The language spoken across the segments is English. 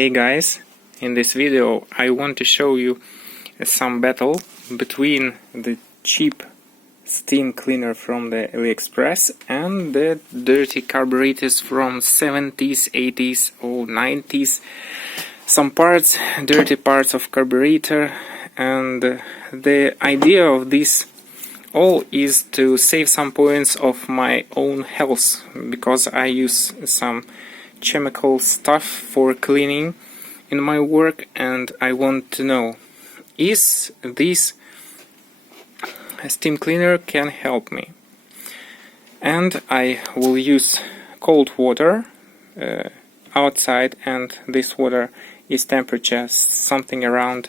Hey guys, in this video I want to show you some battle between the cheap steam cleaner from the AliExpress and the dirty carburetors from 70s, 80s or 90s. Some parts, dirty parts of carburetor, and the idea of this all is to save some points of my own health, because I use some chemical stuff for cleaning in my work, and I want to know, is this steam cleaner can help me? And I will use cold water outside, and this water is temperature something around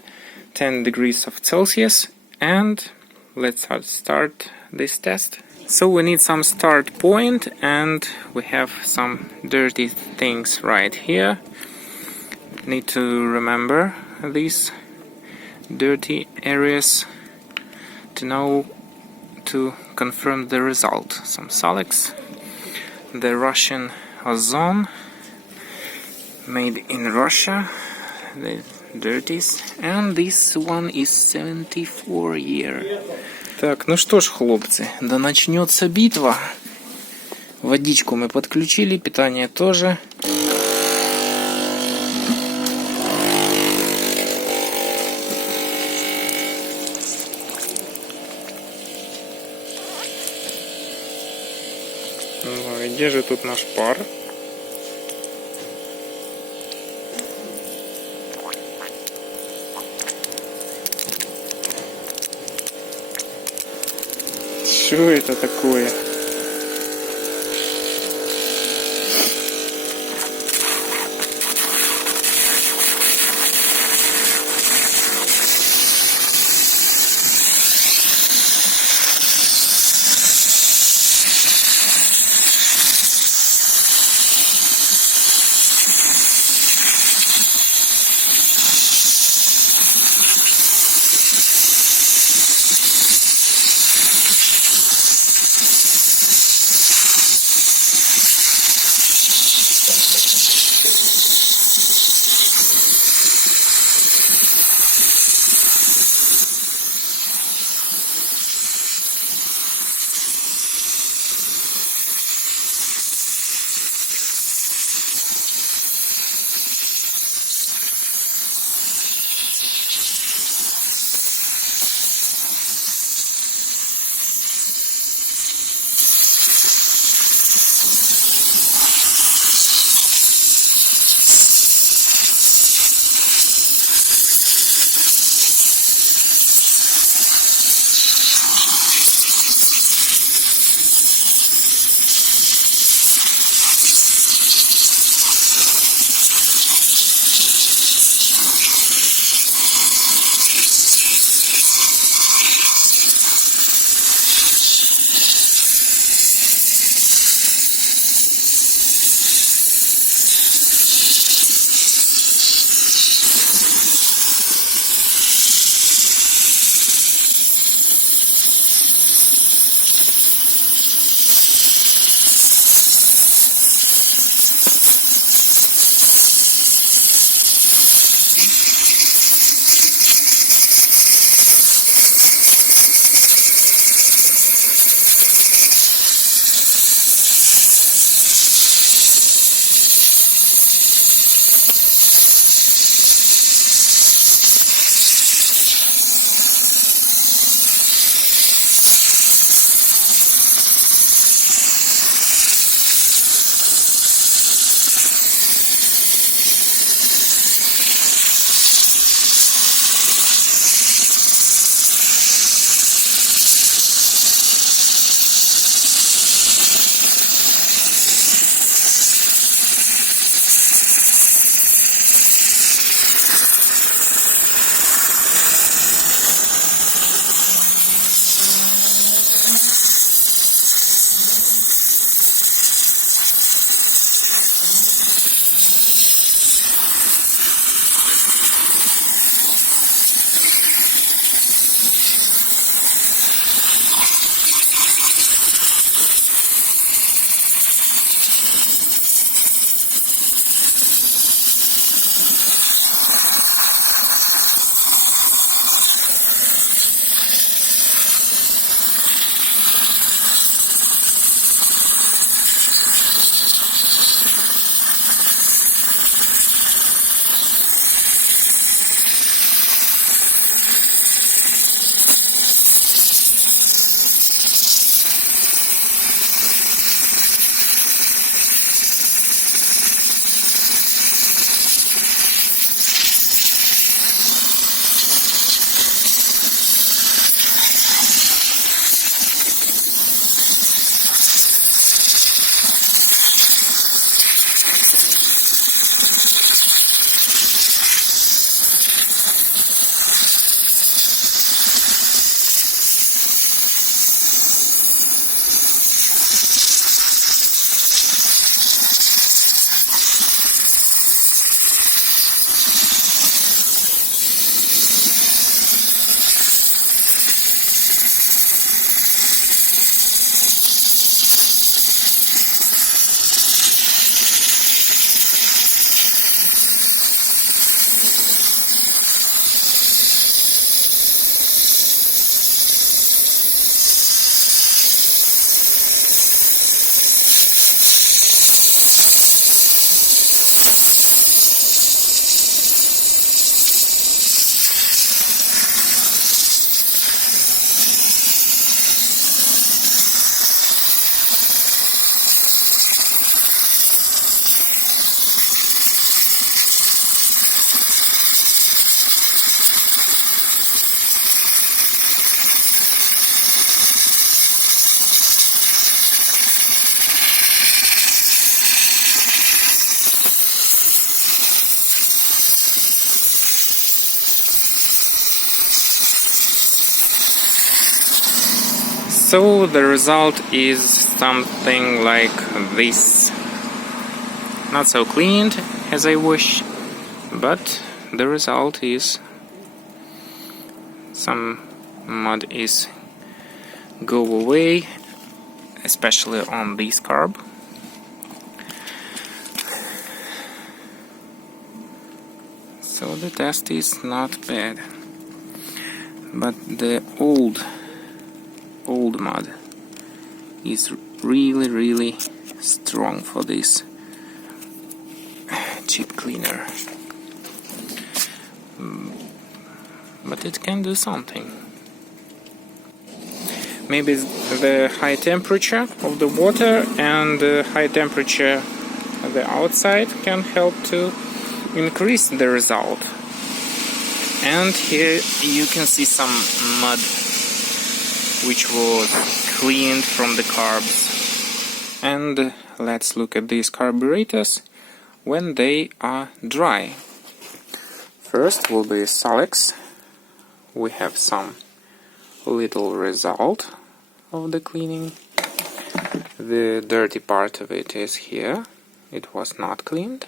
10 degrees of Celsius, and let's start this test. So we need some start point, and we have some dirty things right here. Need to remember these dirty areas to know to confirm the result. Some Solex, the Russian OZON, made in Russia, the dirties, and this one is 74 year. Так, ну что ж, хлопцы, да начнется битва. Водичку мы подключили, питание тоже. Ну, и где же тут наш пар? Что это такое? So the result is something like this. Not so cleaned as I wish, but the result is some mud is go away, especially on this carb. So the test is not bad, but the old mud is really strong for this cheap cleaner, but it can do something. Maybe the high temperature of the water and the high temperature of the outside can help to increase the result. And here you can see some mud which was cleaned from the carbs. And let's look at these carburetors when they are dry. First will be Solex. We have some little result of the cleaning. The dirty part of it is here. It was not cleaned.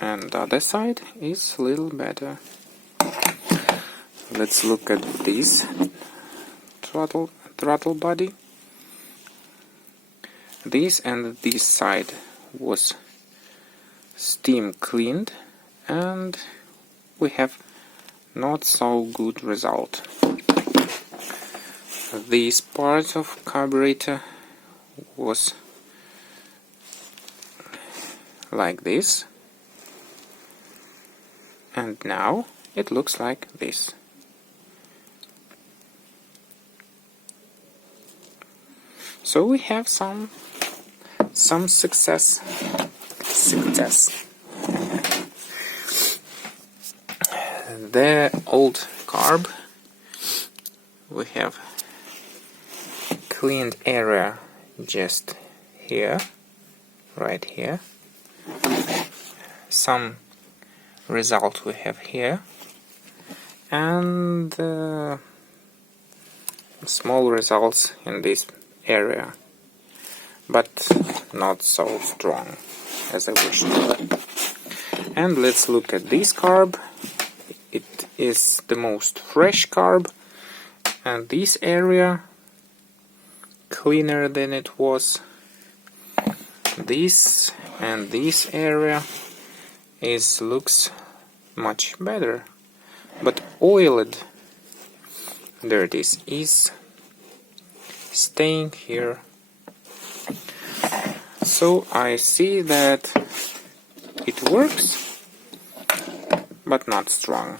And the other side is a little better. Let's look at this throttle body. This and this side was steam cleaned, and we have not so good result. This part of carburetor was like this, and now it looks like this. So we have some success. The old carb, we have cleaned area just here, right here. Some result we have here, and small results in this area, but not so strong as I wished. And let's look at this carb. It is the most fresh carb, and this area cleaner than it was. This and this area looks much better, but oiled dirt is staying here. So I see that it works, but not strong.